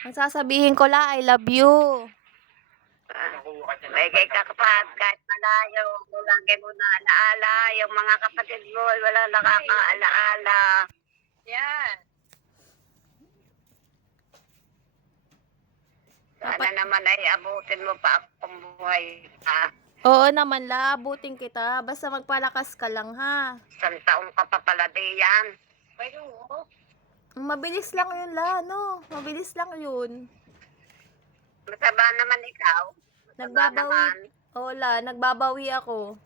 Ang sasabihin ko la, I love you. May kay kakapag, kahit malayo, lagi mo na alaala. Yung mga kapatid mo, wala nakakaalaala. Yan. Sana naman ay abutin mo pa akong buhay ha. Oo naman la, abutin kita. Basta magpalakas ka lang ha. Isang taong ka pa pala diyan. Oo. Mabilis lang yun la, no? Mabilis lang yun. Mataba naman ikaw. Mataba Nagbabawi. naman. Oo la, nagbabawi ako.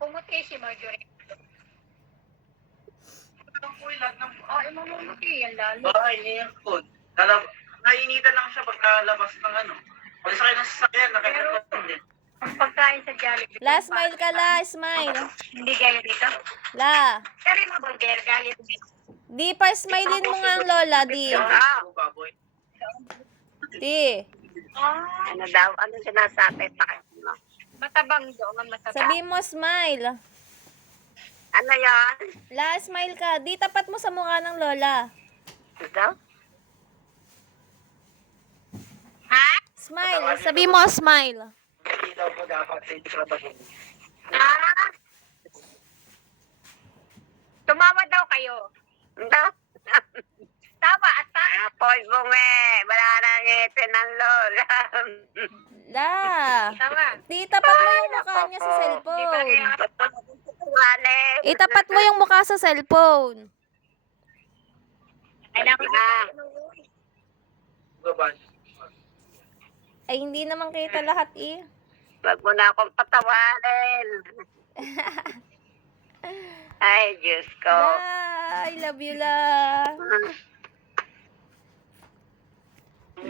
Pumuti si Marjorie. Oh, mamumuti yan lalo. Ay, niya po. Nainitan lang siya pagkalabas ng ano. Pag sakay ng sasakyan, nakakita din. Ang pagkain sa Jollibee. La, smile ka la, smile. Hindi gaya dito. La. Pero yung mga burger, galit dito. Di pa smilein mo nga ang lola, di. Baboy. Di. Ano daw? Ano sinasabi sa kanya? Matabang doon, matabang. Sabi mo smile. Ano yan? La, smile ka. Di tapat mo sa mukha ng lola. Ano daw? Ha? Smile. Sabi mo smile. Hindi daw po dapat sa trabaho. Ha? Tumawa daw kayo. Hindi. Tawa at tawa. Apoy bunge. Wala na ngipin ng lola. La. Tawa. Di tapat mo yung mukha niya sa Di ba cellphone. kaya Itapat mo yung mukha sa cellphone. Ay, naku na. Baban. Ay, hindi naman kita lahat eh. Wag mo na akong patawarin. Ay, Diyos ko. La, I love you la.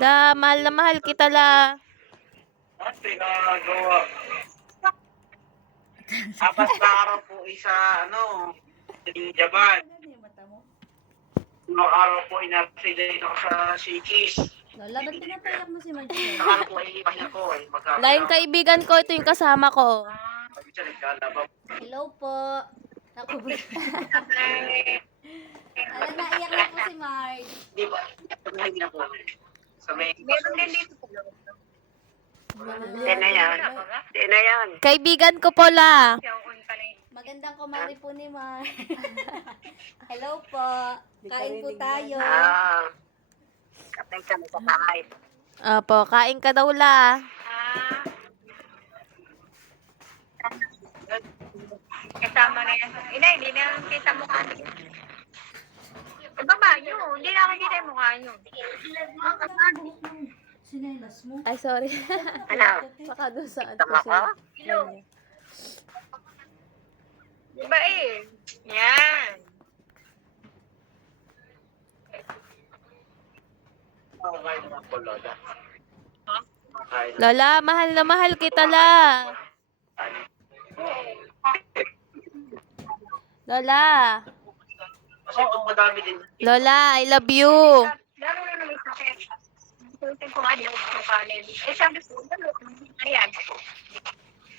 Da, mahal na mahal kita la. At pinagawa. Apat na araw po isa, yung Japan. Mga araw po inasilay ako sa Sikis. Lola, ba't pinapayak mo si Marjorie? Sa araw po ay ipahinga ko. La, yung kaibigan ko, ito yung kasama ko. Sabi siya, naglalaba. Hello po. Ako ba? Alam na, iyak na po si Marge. Di ba? Hindi na po. Sa may... Meron din dito. Sino yan? Sino yan? Kaibigan ko po la. Magandang kumari po ni Marge. Hello po. Kain po tayo. Kapag kami sa bahay. Opo, kain ka daw la. Kasama na yan. Inay, hindi na kita mukha niyo. Baba nyo, hindi na kita yung mukha nyo. Sinelas mo. Ay, sorry. Ano? Baka doon sa ano Tama ka? Diba eh? Yan. Makakain naman po, Lola. Makakain naman. Lola, mahal na mahal kita la. Lola. Kasi pag madami din. Lola, I love you. Lalo na naman sa akin. Ito ko nga din yung kanin. Eh, sabi ko, ayan.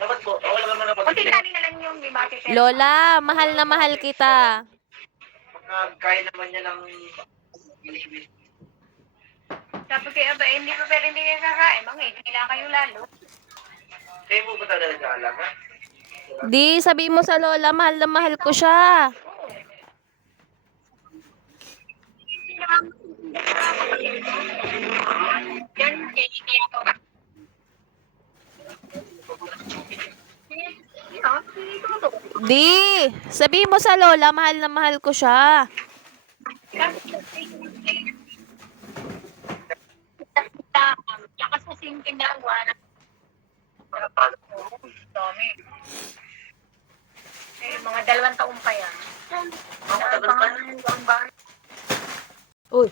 Dapat po, wala naman na Kunti kanin na lang yung limaki. Lola, mahal na mahal kita. Pagkakain naman niya ng... Sabi ko, aba, hindi ko pero hindi kayo kakain. Mga kailangan kayo lalo. Kayo po ba talaga nag-aalaga? Di, sabi mo sa lola, mahal na mahal ko siya. Yan, kaya ako. Di, sabi mo sa lola, mahal na mahal ko siya. Lakas sa singkin na wala. Dami. Eh, mga 2 taon pa yan. Ang tagal pa. Uy.